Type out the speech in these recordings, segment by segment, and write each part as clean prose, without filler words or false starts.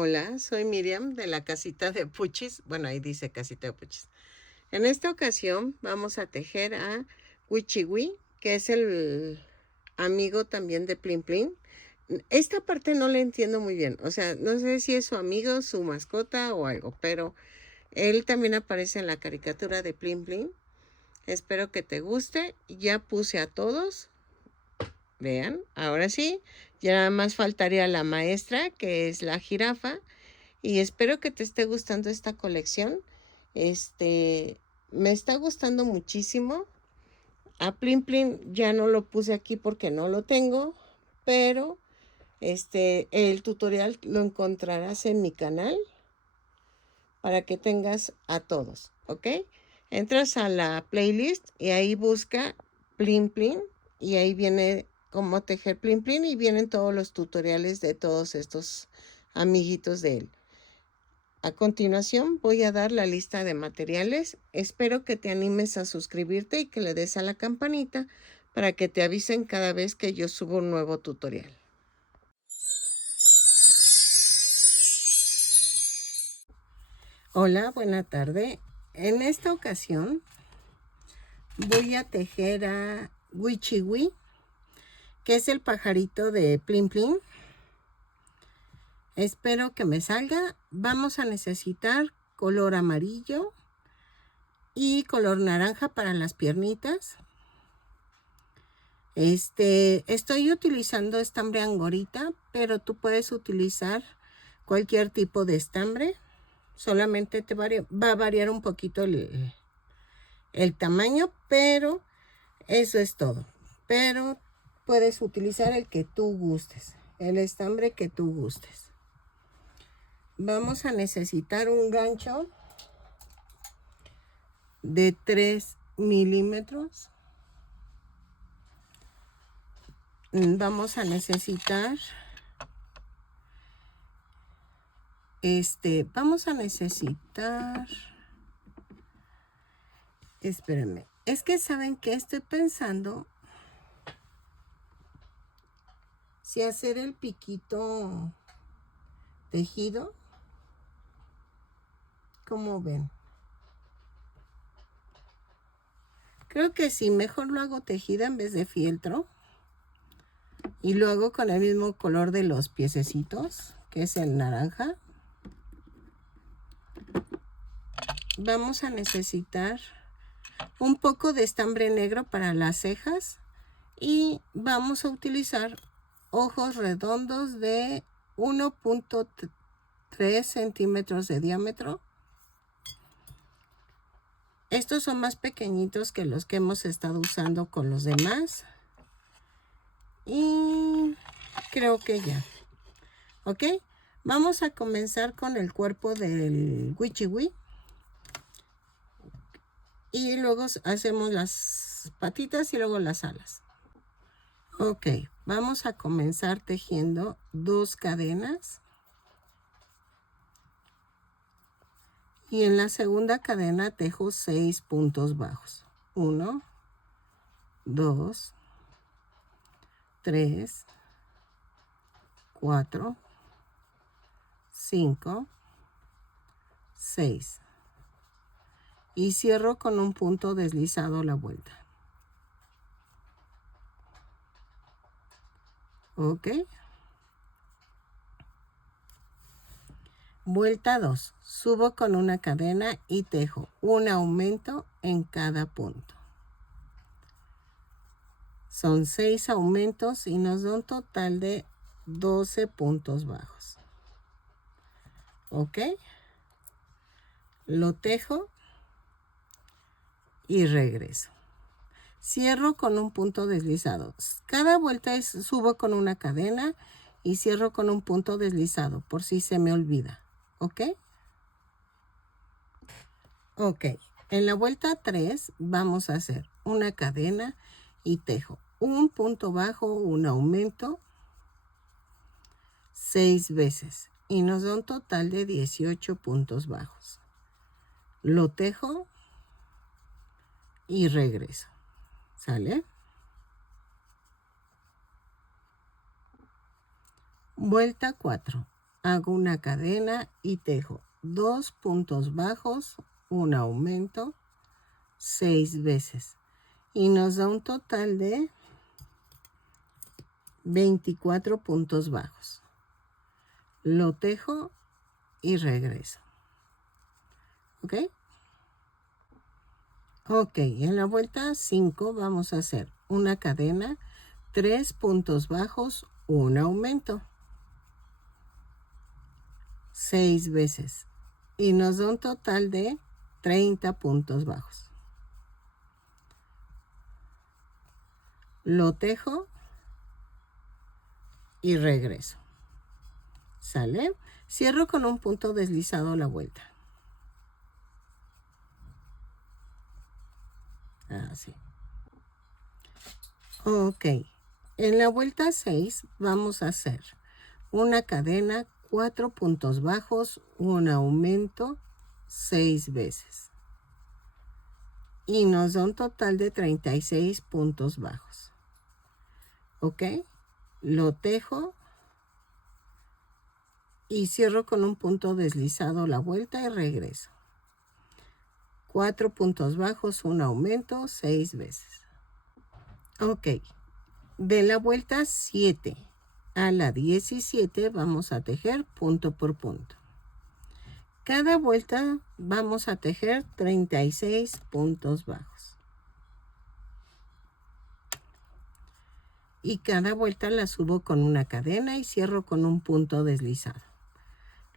Hola, soy Miriam de la casita de Puchis. Bueno, ahí dice casita de Puchis. En esta ocasión vamos a tejer a Wichiwi, que es el amigo también de Plin Plin. Esta parte no la entiendo muy bien. O sea, no sé si es su amigo, su mascota o algo, pero él también aparece en la caricatura de Plin Plin. Espero que te guste. Ya puse a todos. Vean, ahora sí. Ya nada más faltaría la maestra, que es la jirafa. Y espero que te esté gustando esta colección. Me está gustando muchísimo. A Plin Plin ya no lo puse aquí porque no lo tengo, pero el tutorial lo encontrarás en mi canal para que tengas a todos, ¿ok? Entras a la playlist y ahí busca Plin Plin y ahí viene cómo tejer Plin Plin y vienen todos los tutoriales de todos estos amiguitos de él. A continuación voy a dar la lista de materiales. Espero que te animes a suscribirte y que le des a la campanita para que te avisen cada vez que yo subo un nuevo tutorial. Hola, buena tarde. En esta ocasión voy a tejer a Wichiwi, que es el pajarito de Plin Plin. Espero que me salga. Vamos a necesitar color amarillo y color naranja para las piernitas. Estoy utilizando estambre angorita, pero tú puedes utilizar cualquier tipo de estambre. Solamente va a variar un poquito el tamaño, pero eso es todo. Pero puedes utilizar el que tú gustes, el estambre que tú gustes. Vamos a necesitar un gancho de 3 milímetros. Vamos a necesitar espérenme, es que saben que estoy pensando si hacer el piquito tejido. ¿Cómo ven? Creo que sí, mejor lo hago tejida en vez de fieltro. Y lo hago con el mismo color de los piececitos, que es el naranja. Vamos a necesitar un poco de estambre negro para las cejas. Y vamos a utilizar ojos redondos de 1.3 centímetros de diámetro. Estos son más pequeñitos que los que hemos estado usando con los demás. Y creo que ya. ¿Ok? Vamos a comenzar con el cuerpo del Wichiwi. Y luego hacemos las patitas y luego las alas. Ok, vamos a comenzar tejiendo 2 cadenas. Y en la segunda cadena tejo 6 puntos bajos. 1, 2, 3, 4, 5, 6. Y cierro con un punto deslizado la vuelta. ¿Ok? Vuelta 2. Subo con una cadena y tejo un aumento en cada punto. Son 6 aumentos y nos da un total de 12 puntos bajos. ¿Ok? Lo tejo y regreso. Cierro con un punto deslizado. Cada vuelta subo con una cadena y cierro con un punto deslizado por si se me olvida. ¿Ok? Ok. En la vuelta 3 vamos a hacer una cadena y tejo un punto bajo, un aumento 6 veces y nos da un total de 18 puntos bajos. Lo tejo y regreso. ¿Sale? Vuelta 4. hago una cadena y tejo 2 puntos bajos, un aumento, 6 veces. Y nos da un total de 24 puntos bajos. Lo tejo y regreso. ¿Ok? Ok, en la vuelta 5 vamos a hacer una cadena, 3 puntos bajos, un aumento, 6 veces. Y nos da un total de 30 puntos bajos. Lo tejo y regreso. ¿Sale? Cierro con un punto deslizado la vuelta. Así. Ok. En la vuelta 6 vamos a hacer una cadena, 4 puntos bajos, un aumento, 6 veces. Y nos da un total de 36 puntos bajos. ¿Ok? Lo tejo y cierro con un punto deslizado la vuelta y regreso. 4 puntos bajos, un aumento, 6 veces. Ok. De la vuelta 7 a la 17 vamos a tejer punto por punto. Cada vuelta vamos a tejer 36 puntos bajos. Y cada vuelta la subo con una cadena y cierro con un punto deslizado.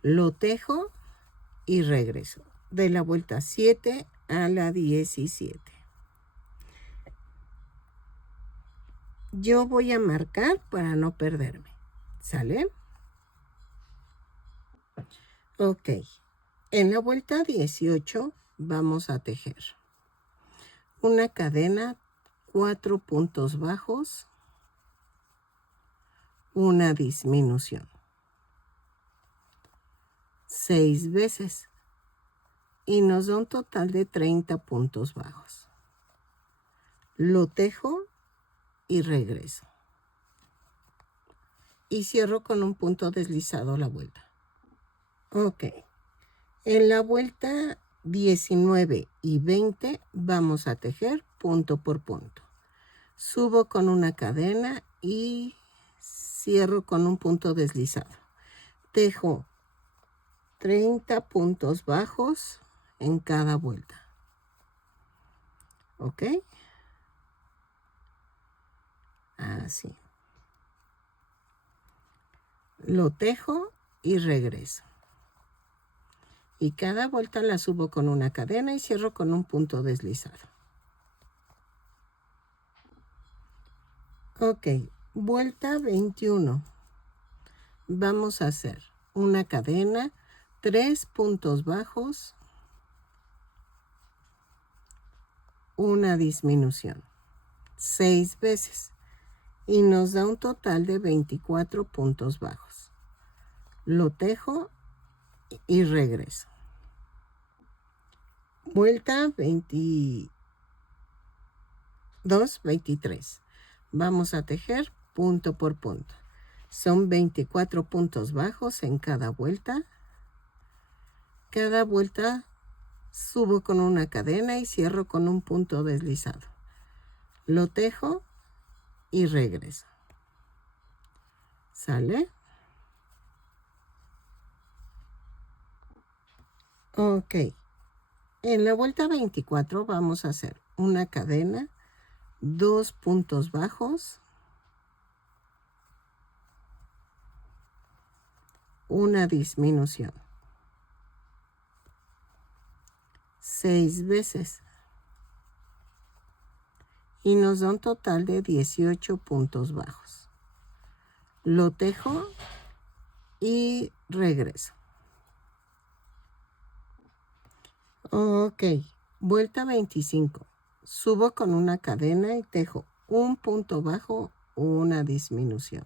Lo tejo y regreso. De la vuelta 7 a la 17. Yo voy a marcar para no perderme. ¿Sale? Ok. En la vuelta 18 vamos a tejer una cadena, 4 puntos bajos, una disminución, 6 veces. Y nos da un total de 30 puntos bajos. Lo tejo y regreso. Y cierro con un punto deslizado la vuelta. Ok. En la vuelta 19 y 20 vamos a tejer punto por punto. Subo con una cadena y cierro con un punto deslizado. Tejo 30 puntos bajos en cada vuelta. ¿Ok? Así. Lo tejo y regreso. Y cada vuelta la subo con una cadena y cierro con un punto deslizado. Ok, vuelta 21. Vamos a hacer una cadena, 3 puntos bajos, una disminución, 6 veces. Y nos da un total de 24 puntos bajos. Lo tejo y regreso. Vuelta 22, 23. Vamos a tejer punto por punto. Son 24 puntos bajos en cada vuelta. Cada vuelta subo con una cadena y cierro con un punto deslizado. Lo tejo y regreso. ¿Sale? Ok. En la vuelta 24 vamos a hacer una cadena, 2 puntos bajos, una disminución, 6 veces. Y nos da un total de 18 puntos bajos. Lo tejo y regreso. Ok, vuelta 25. Subo con una cadena y tejo un punto bajo, una disminución,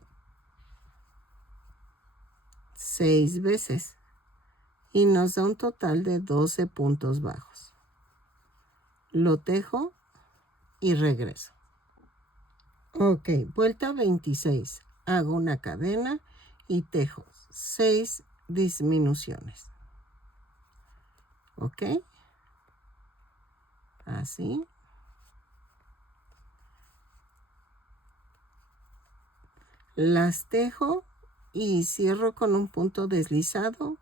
6 veces. Y nos da un total de 12 puntos bajos. Lo tejo y regreso. Ok, vuelta 26. Hago una cadena y tejo 6 disminuciones. ¿Ok? Así. Las tejo y cierro con un punto deslizado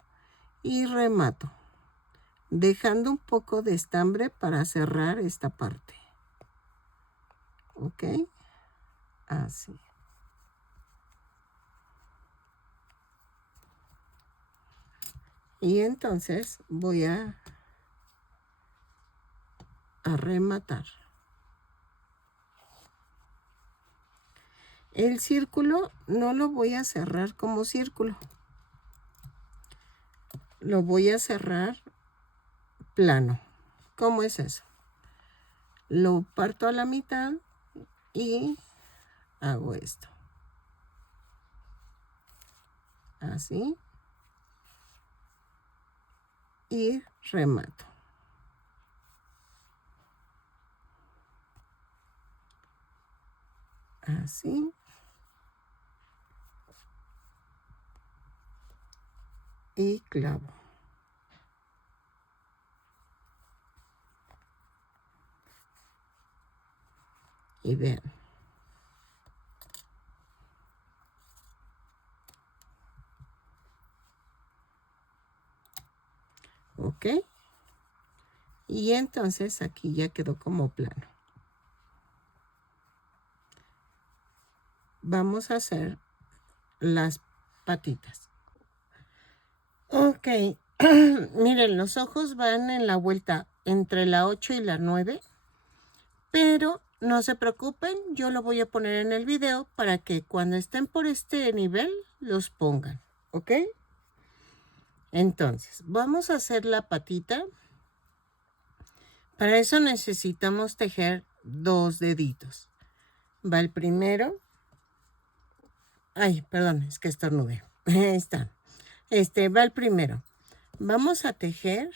y remato, dejando un poco de estambre para cerrar esta parte. ¿Ok? Así. Y entonces voy a rematar. El círculo no lo voy a cerrar como círculo. Lo voy a cerrar plano. ¿Cómo es eso? Lo parto a la mitad y hago esto. Así. Y remato. Así. Y clavo. Y vean. ¿Ok? Y entonces aquí ya quedó como plano. Vamos a hacer las patitas. Ok. Miren, los ojos van en la vuelta entre la 8 y la 9. Pero no se preocupen, yo lo voy a poner en el video para que cuando estén por este nivel los pongan. ¿Ok? Entonces, vamos a hacer la patita. Para eso necesitamos tejer 2 deditos. Va el primero. Ay, perdón, es que estornudé. Ahí está. Va el primero. Vamos a tejer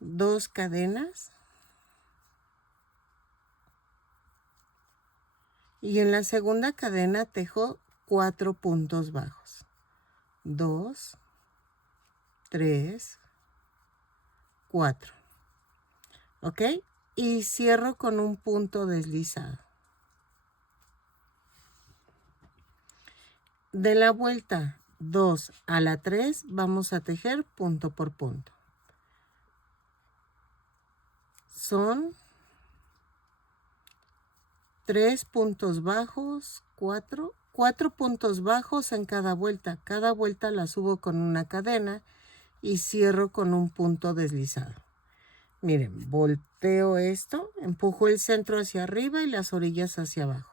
2 cadenas. Y en la segunda cadena tejo 4 puntos bajos. 2, 3, 4. ¿Ok? Y cierro con un punto deslizado. De la vuelta 2 a la 3 vamos a tejer punto por punto. Son 3 puntos bajos, 4 puntos bajos en cada vuelta. Cada vuelta la subo con una cadena y cierro con un punto deslizado. Miren, volteo esto, empujo el centro hacia arriba y las orillas hacia abajo.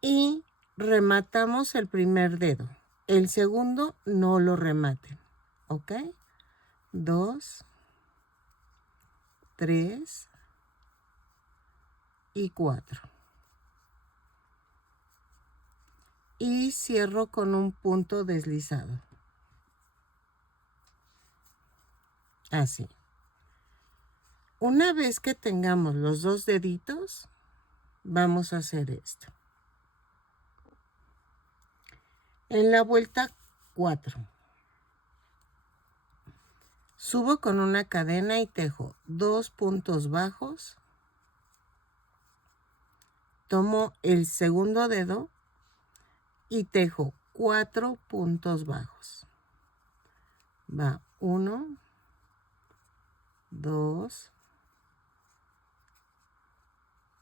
Y rematamos el primer dedo. El segundo no lo rematen. ¿Ok? 2, 3 y 4. Y cierro con un punto deslizado. Así. Una vez que tengamos los 2 deditos, vamos a hacer esto. En la vuelta 4. Subo con una cadena y tejo 2 puntos bajos. Tomo el segundo dedo y tejo 4 puntos bajos. Va 1, 2,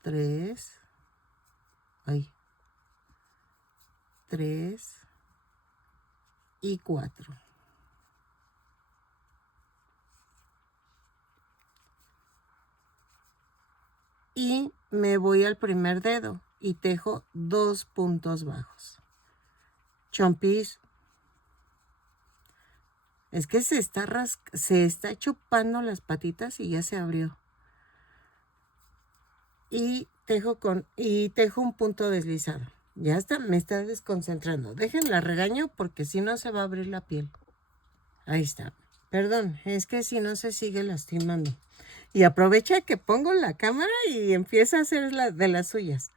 3, 3 y 4. Y me voy al primer dedo y tejo 2 puntos bajos. Chompis. Es que se está chupando las patitas y ya se abrió. Y tejo un punto deslizado. Ya está, me está desconcentrando. Déjenla regaño porque si no se va a abrir la piel. Ahí está. Perdón, es que si no se sigue lastimando. Y aprovecha que pongo la cámara y empieza a hacer de las suyas.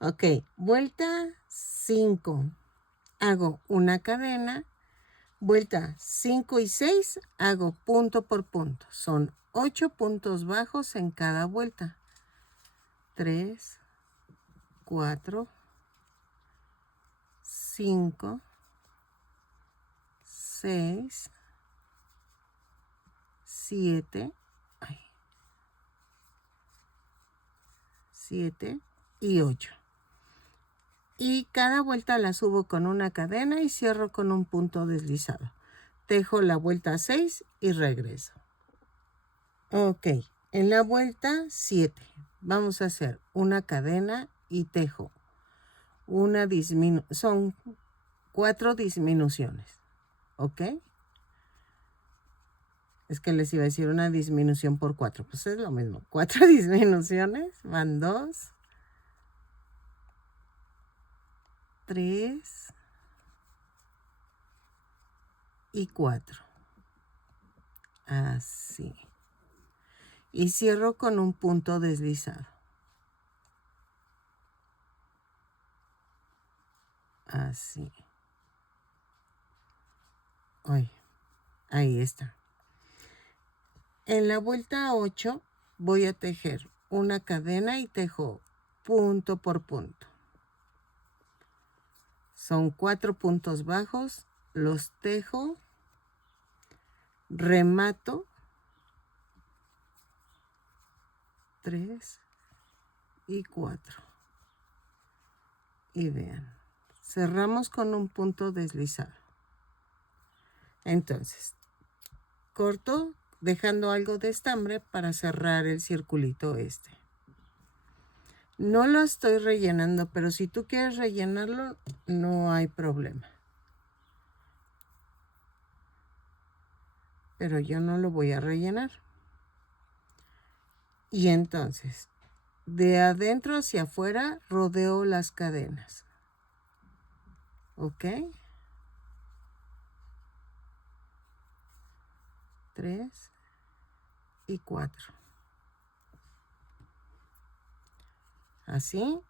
Ok, vuelta 5. hago una cadena, vuelta 5 y 6, hago punto por punto. Son 8 puntos bajos en cada vuelta. 3, 4, 5, 6, 7, 7 y 8. Y cada vuelta la subo con una cadena y cierro con un punto deslizado. Tejo la vuelta 6 y regreso. Ok, en la vuelta 7 vamos a hacer una cadena y tejo una son 4 disminuciones. ¿Ok? Es que les iba a decir una disminución por 4. Pues es lo mismo. 4 disminuciones. Van 2, 3 y 4. Así. Y cierro con un punto deslizado. Así. Ay, ahí está. En la vuelta 8 voy a tejer una cadena y tejo punto por punto. Son 4 puntos bajos, los tejo, remato, 3 y 4. Y vean, cerramos con un punto deslizado. Entonces, corto dejando algo de estambre para cerrar el circulito este. No lo estoy rellenando, pero si tú quieres rellenarlo, no hay problema. Pero yo no lo voy a rellenar. Y entonces, de adentro hacia afuera, rodeo las cadenas. ¿Ok? 3 y 4. Así.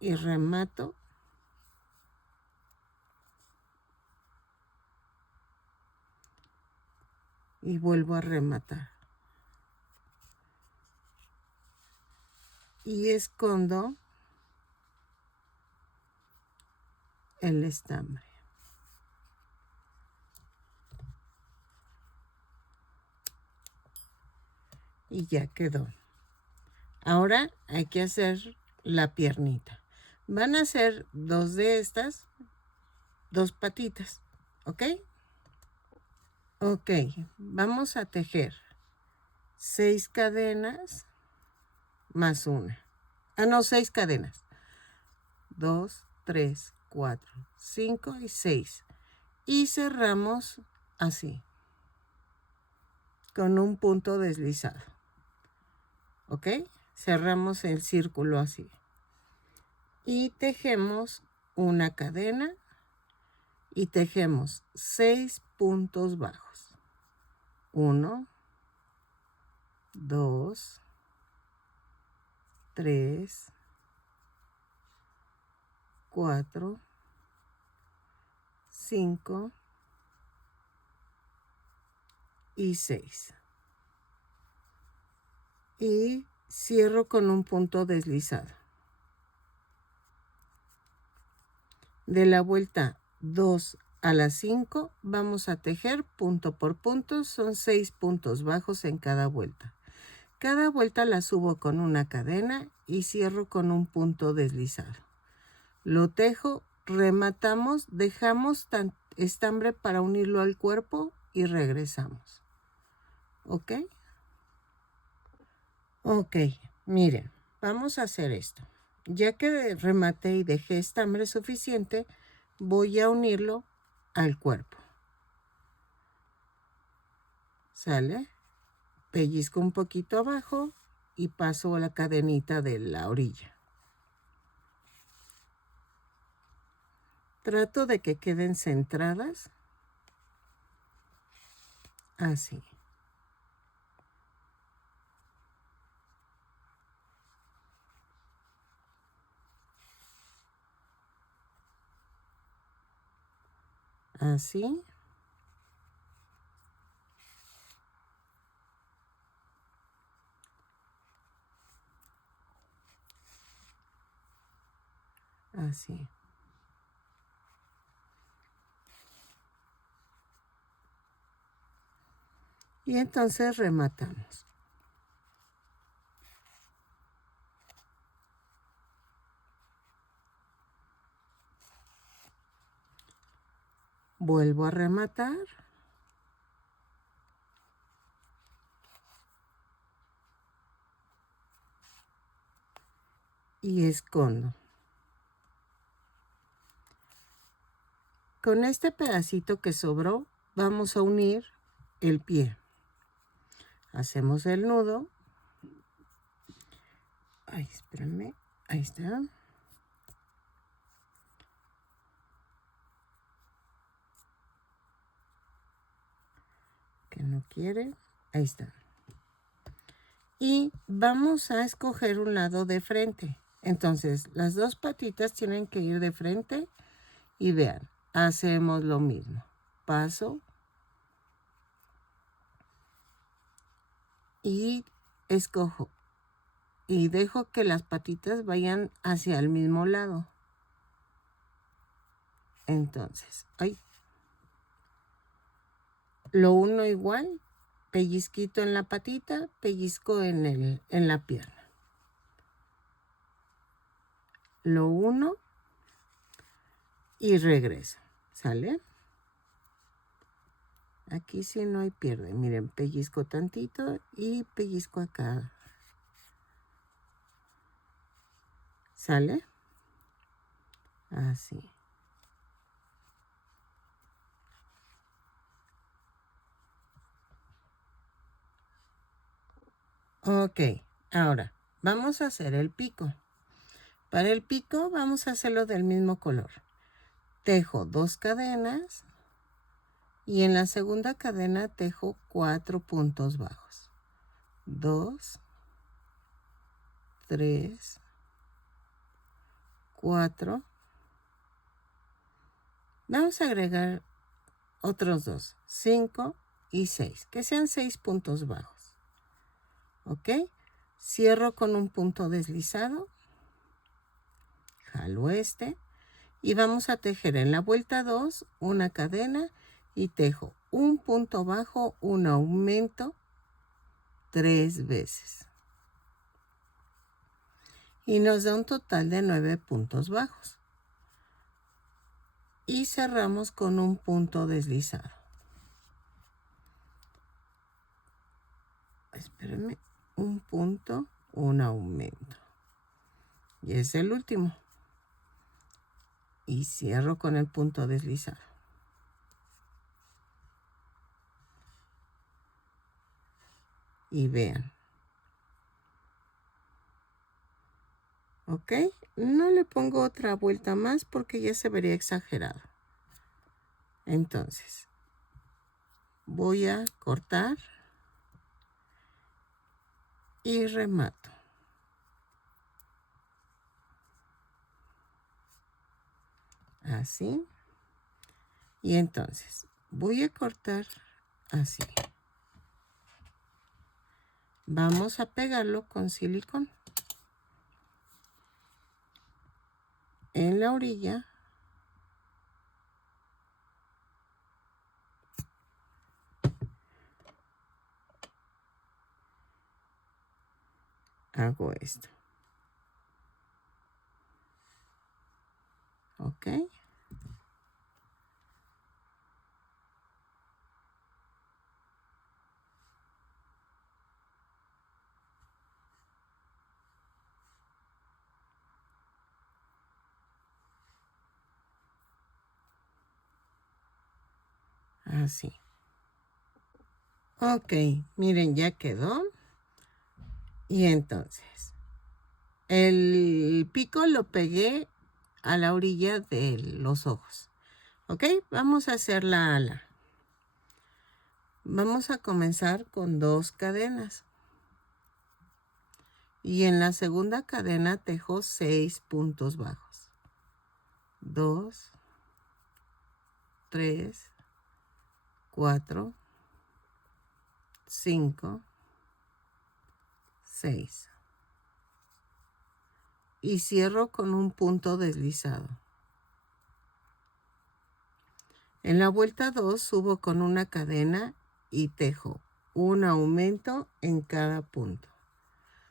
Y remato. Y vuelvo a rematar. Y escondo el estambre. Y ya quedó. Ahora hay que hacer la piernita. Van a ser 2 de estas, 2 patitas, ¿ok? Ok, vamos a tejer 6 cadenas más una. Ah, no, 6 cadenas. 2, 3, 4, 5 y 6. Y cerramos así, con un punto deslizado. ¿Ok? Cerramos el círculo así. Y tejemos una cadena y tejemos 6 puntos bajos. 1, 2, 3, 4, 5 y 6. Y cierro con un punto deslizado. De la vuelta 2 a la 5 vamos a tejer punto por punto. Son 6 puntos bajos en cada vuelta. Cada vuelta la subo con una cadena y cierro con un punto deslizado. Lo tejo, rematamos, dejamos estambre para unirlo al cuerpo y regresamos. ¿Ok? Ok, miren, vamos a hacer esto. Ya que rematé y dejé estambre suficiente, voy a unirlo al cuerpo. ¿Sale? Pellizco un poquito abajo y paso la cadenita de la orilla. Trato de que queden centradas. Así. Así. Así. Y entonces rematamos. Vuelvo a rematar. Y escondo. Con este pedacito que sobró, vamos a unir el pie. Hacemos el nudo. Ay, espérenme. Ahí está. Que no quiere. Ahí está. Y vamos a escoger un lado de frente. Entonces, las dos patitas tienen que ir de frente. Y vean, hacemos lo mismo. Paso. Y escojo. Y dejo que las patitas vayan hacia el mismo lado. Entonces, ahí. Lo uno igual. Pellizquito en la patita, pellizco en la pierna. Lo uno y regreso. ¿Sale? Aquí sí no hay pierde. Miren, pellizco tantito y pellizco acá. ¿Sale? Así. Ok, ahora vamos a hacer el pico. Para el pico vamos a hacerlo del mismo color. Tejo 2 cadenas y en la segunda cadena tejo 4 puntos bajos. 2, 3, 4. Vamos a agregar otros 2, 5 y 6, que sean 6 puntos bajos. ¿Ok? Cierro con un punto deslizado. Jalo este. Y vamos a tejer en la vuelta 2 una cadena y tejo un punto bajo, un aumento 3 veces. Y nos da un total de 9 puntos bajos. Y cerramos con un punto deslizado. Espérenme, un punto, un aumento. Y es el último. Y cierro con el punto deslizado. Y vean. ¿Ok? No le pongo otra vuelta más porque ya se vería exagerado. Entonces, voy a cortar y remato. Así. Y entonces, voy a cortar así. Vamos a pegarlo con silicón. En la orilla. Hago esto. ¿Ok? Así. Ok, miren, ya quedó. Y entonces, el pico lo pegué a la orilla de los ojos. ¿Ok? Vamos a hacer la ala. Vamos a comenzar con 2 cadenas. Y en la segunda cadena tejo 6 puntos bajos. 2, 3, 4, 5, 6. Y cierro con un punto deslizado. En la vuelta 2 subo con una cadena y tejo un aumento en cada punto.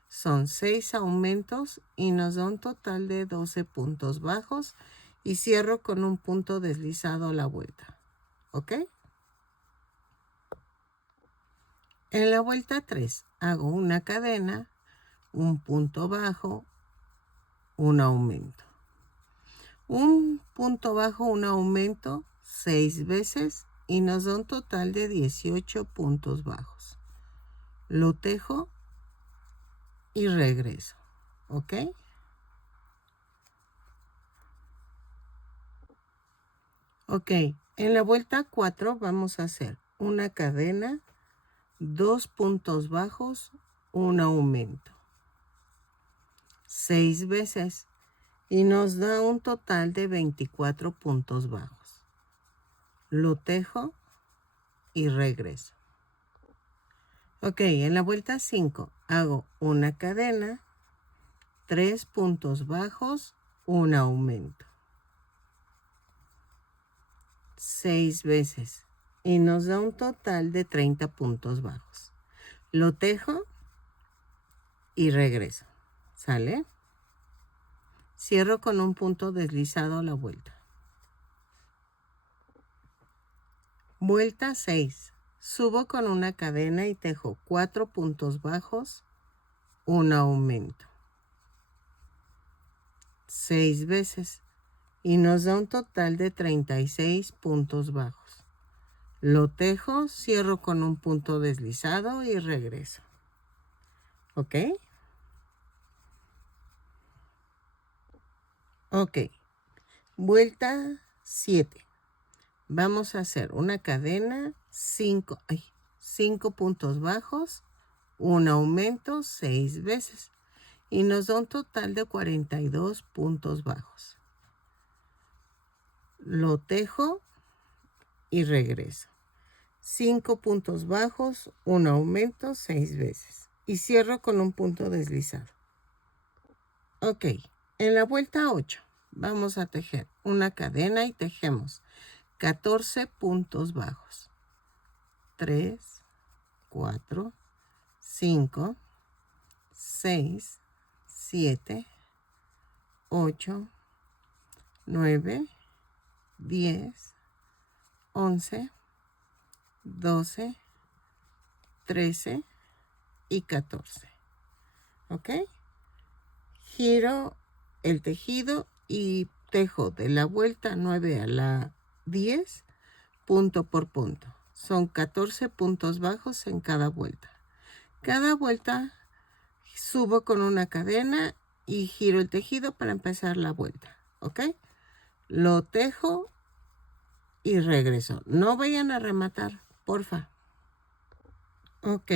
Son 6 aumentos y nos da un total de 12 puntos bajos y cierro con un punto deslizado a la vuelta. ¿Ok? En la vuelta 3 hago una cadena, un punto bajo, un aumento. Un punto bajo, un aumento 6 veces y nos da un total de 18 puntos bajos. Lo tejo y regreso. ¿Ok? Ok, en la vuelta 4 vamos a hacer una cadena, 2 puntos bajos, un aumento. 6 veces y nos da un total de 24 puntos bajos. Lo tejo y regreso. Ok, en la vuelta 5 hago una cadena, 3 puntos bajos, un aumento. 6 veces y nos da un total de 30 puntos bajos. Lo tejo y regreso. ¿Sale? Cierro con un punto deslizado a la vuelta. Vuelta 6. Subo con una cadena y tejo 4 puntos bajos, un aumento. 6 veces y nos da un total de 36 puntos bajos. Lo tejo, cierro con un punto deslizado y regreso. ¿Ok? Ok. Vuelta 7. Vamos a hacer una cadena, 5 puntos bajos, un aumento 6 veces y nos da un total de 42 puntos bajos. Lo tejo y regreso. 5 puntos bajos, un aumento 6 veces y cierro con un punto deslizado. Ok, en la vuelta 8 vamos a tejer una cadena y tejemos 14 puntos bajos. 3, 4, 5, 6, 7, 8, 9, 10, 11, 12, 13 y 14. ¿Ok? Giro el tejido y tejo de la vuelta 9 a la 10, punto por punto. Son 14 puntos bajos en cada vuelta. Cada vuelta subo con una cadena y giro el tejido para empezar la vuelta. ¿Ok? Lo tejo y regreso. No vayan a rematar, porfa. Ok.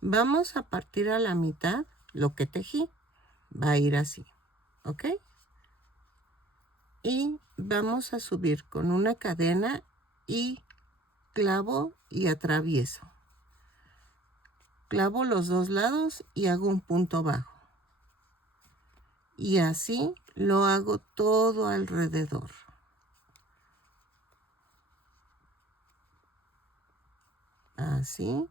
Vamos a partir a la mitad lo que tejí. Va a ir así. ¿Ok? Y vamos a subir con una cadena y clavo y atravieso. Clavo los dos lados y hago un punto bajo. Y así lo hago todo alrededor. Así.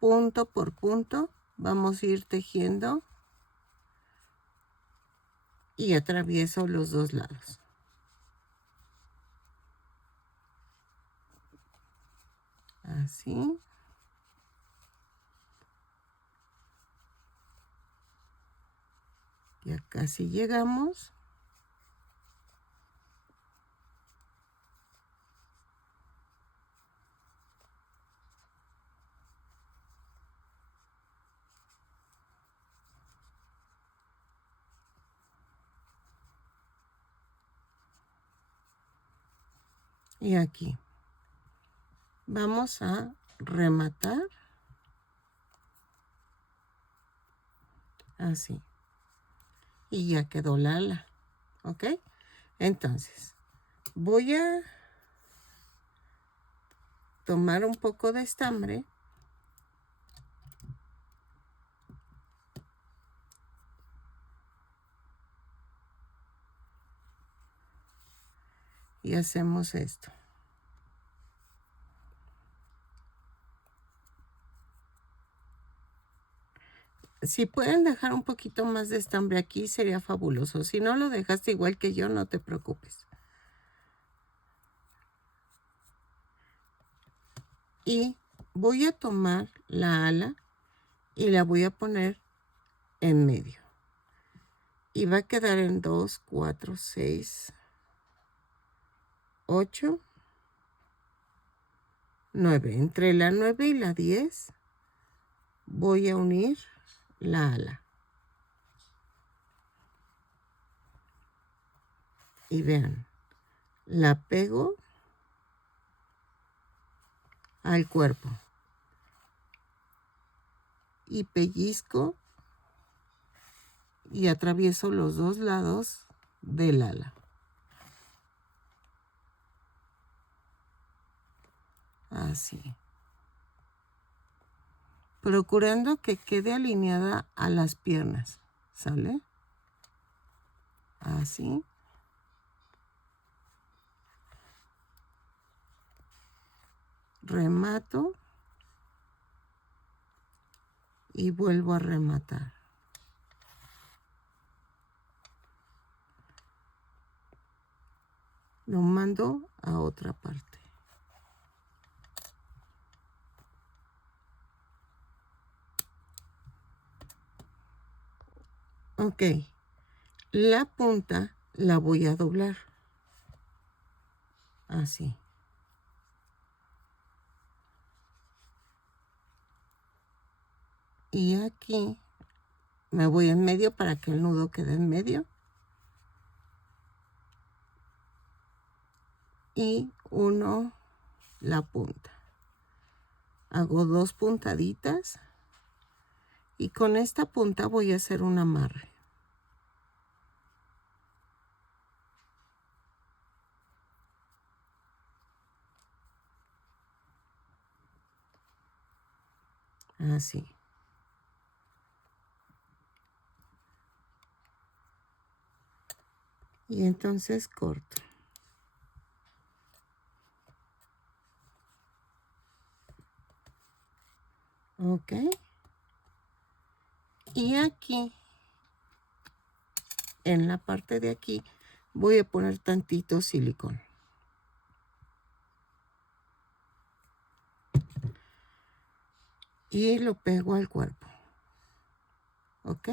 Punto por punto vamos a ir tejiendo y atravieso los dos lados. Así. Ya casi llegamos. Y aquí. Vamos a rematar. Así. Y ya quedó la ala. ¿Ok? Entonces, Voy a tomar un poco de estambre y hacemos esto. Si pueden dejar un poquito más de estambre aquí, sería fabuloso. Si no lo dejaste igual que yo, no te preocupes. Y voy a tomar la ala y la voy a poner en medio. Y va a quedar en 2, 4, 6, 8, 9. Entre la 9 y la 10 voy a unir la ala. Y vean, la pego al cuerpo y pellizco y atravieso los dos lados del ala. Así. Procurando que quede alineada a las piernas, ¿sale? Así. Remato y vuelvo a rematar. Lo mando a otra parte. Ok, la punta la voy a doblar. Así. Y aquí me voy en medio para que el nudo quede en medio. Y uno la punta. Hago 2 puntaditas. Y con esta punta voy a hacer un amarre. Así. Y entonces corto. Ok. Y aquí, en la parte de aquí, voy a poner tantito silicón. Y lo pego al cuerpo. ¿Ok?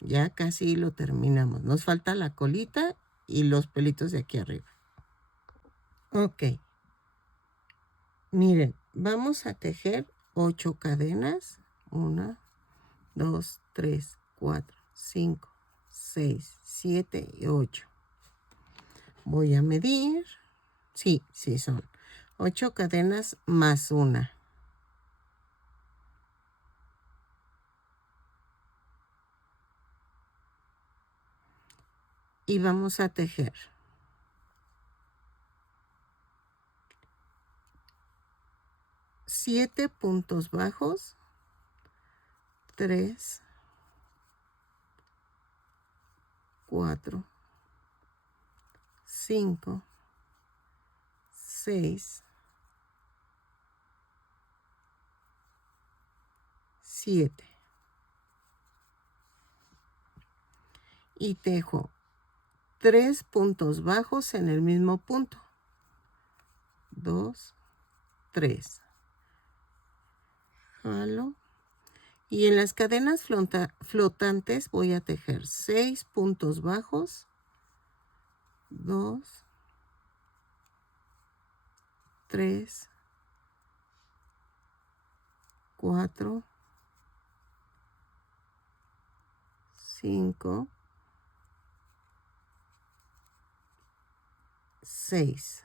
Ya casi lo terminamos. Nos falta la colita y los pelitos de aquí arriba. Ok. Miren, vamos a tejer 8 cadenas. 1, 2, 3, 4, 5, 6, 7 y 8. Voy a medir. Sí, son 8 cadenas más una. Y vamos a tejer 7 puntos bajos, 3, 4, 5, 6, 7. Y tejo 3 puntos bajos en el mismo punto. 2, 3. Jalo. Y en las cadenas flotantes voy a tejer 6 puntos bajos. 2, 3, 4, 5, 6.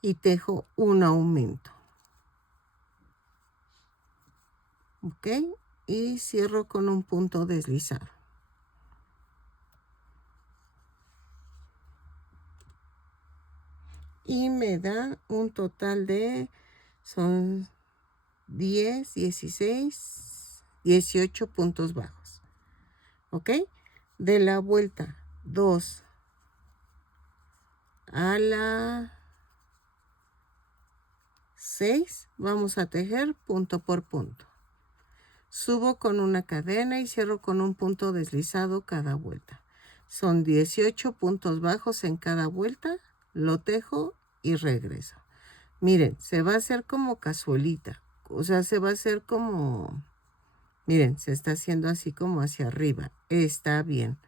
Y tejo un aumento. ¿Ok? Y cierro con un punto deslizado. y me da un total de, son 10, 16, 18 puntos bajos. ¿Ok? De la vuelta 2 a la 6 vamos a tejer punto por punto. Subo con una cadena y cierro con un punto deslizado cada vuelta. Son 18 puntos bajos en cada vuelta. Lo tejo y regreso. Miren, se va a hacer como cazuelita. O sea, se va a hacer como... Miren, se está haciendo así como hacia arriba. Está bien.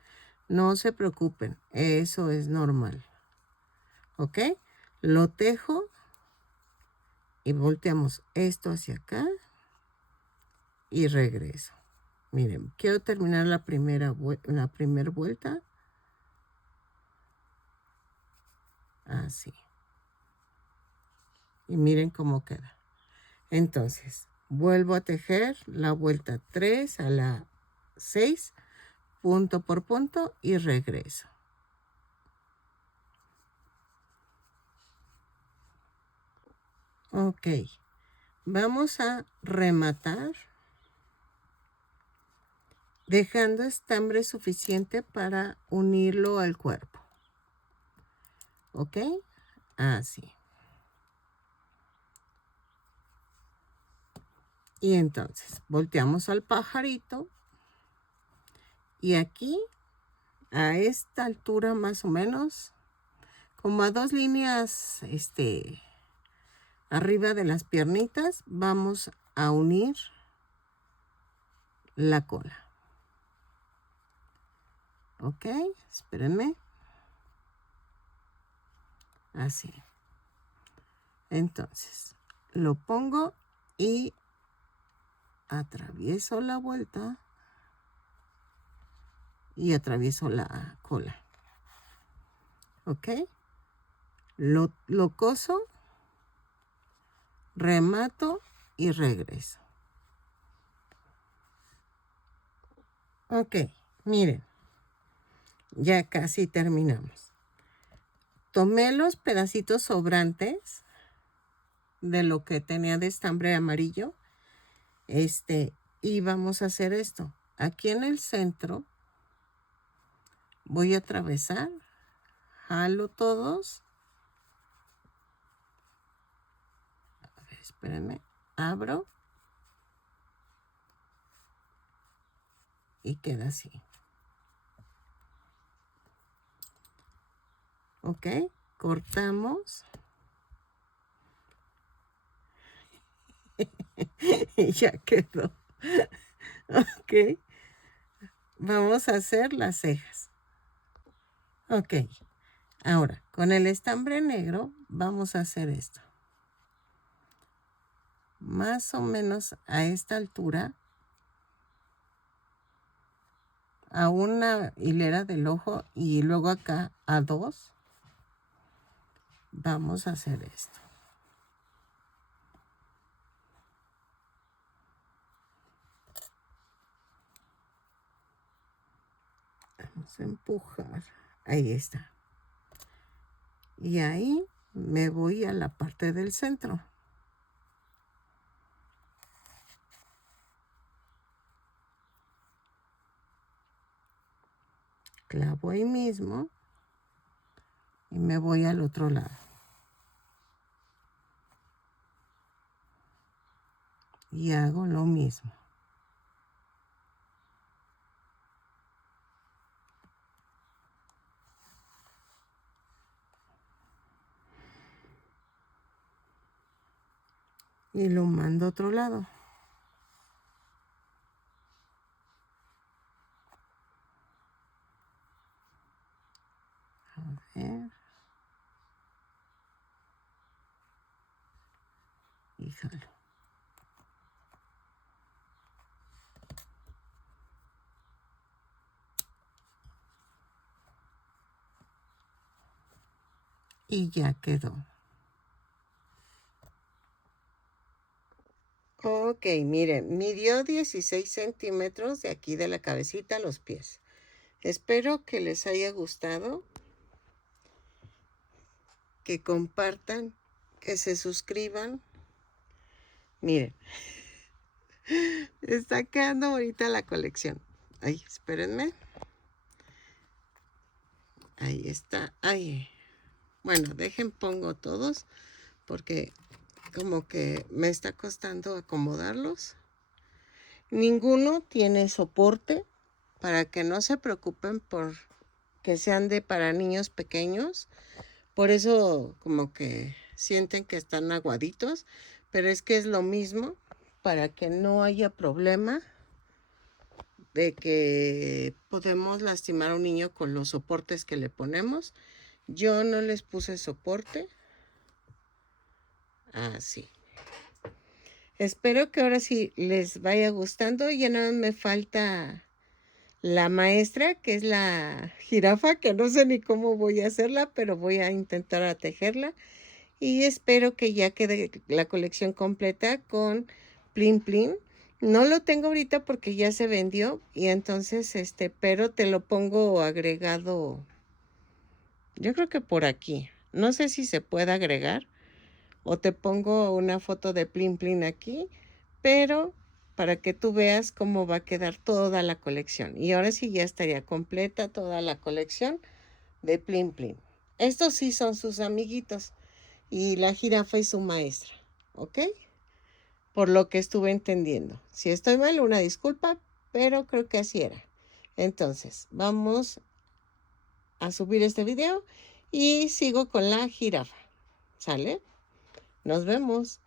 No se preocupen. Eso es normal. ¿Ok? Lo tejo y volteamos esto hacia acá y regreso. Miren, quiero terminar la primera vuelta. Así. Y miren cómo queda. Entonces, vuelvo a tejer la vuelta 3 a la 6, punto por punto y regreso. Ok. Vamos a rematar dejando estambre suficiente para unirlo al cuerpo. ¿Ok? Así. Y entonces volteamos al pajarito y aquí a esta altura más o menos, como a 2 líneas arriba de las piernitas, vamos a unir la cola. Ok, espérenme. Así. Entonces, lo pongo y atravieso la vuelta y atravieso la cola. Ok. Lo coso, remato y regreso. Ok, miren. Ya casi terminamos. Tomé los pedacitos sobrantes de lo que tenía de estambre amarillo. Y vamos a hacer esto. Aquí en el centro voy a atravesar, jalo todos. A ver, espérenme. Abro. Y queda así. Ok, cortamos. Y ya quedó. Ok. Vamos a hacer las cejas. Ok. Ahora, con el estambre negro vamos a hacer esto. Más o menos a esta altura, a una hilera del ojo y luego acá a 2, vamos a hacer esto. Vamos a empujar. Ahí está. Y ahí me voy a la parte del centro. Clavo ahí mismo y me voy al otro lado. Y hago lo mismo. Y lo mando a otro lado. A ver. Y jalo. Y ya quedó. Ok, miren, midió 16 centímetros de aquí de la cabecita a los pies. Espero que les haya gustado. que compartan, que se suscriban. Miren, está quedando bonita la colección. Ay, espérenme. Ahí está. Ay. Bueno, pongo todos porque como que me está costando acomodarlos. Ninguno tiene soporte, para que no se preocupen por que sean para niños pequeños. Por eso como que sienten que están aguaditos, pero es que es lo mismo para que no haya problema de que podemos lastimar a un niño con los soportes que le ponemos. Yo no les puse soporte. Así. Espero que ahora sí les vaya gustando. Ya nada me falta la maestra, que es la jirafa, que no sé ni cómo voy a hacerla, pero voy a intentar a tejerla. Y espero que ya quede la colección completa con Plin Plin. No lo tengo ahorita porque ya se vendió. Y entonces, pero te lo pongo agregado. Yo creo que por aquí. No sé si se puede agregar. O te pongo una foto de Plin Plin aquí. Pero para que tú veas cómo va a quedar toda la colección. Y ahora sí ya estaría completa toda la colección de Plin Plin. Estos sí son sus amiguitos. Y la jirafa y su maestra. ¿Ok? Por lo que estuve entendiendo. Si estoy mal, una disculpa, pero creo que así era. Entonces, vamos a subir este video y sigo con la jirafa. ¿Sale? Nos vemos.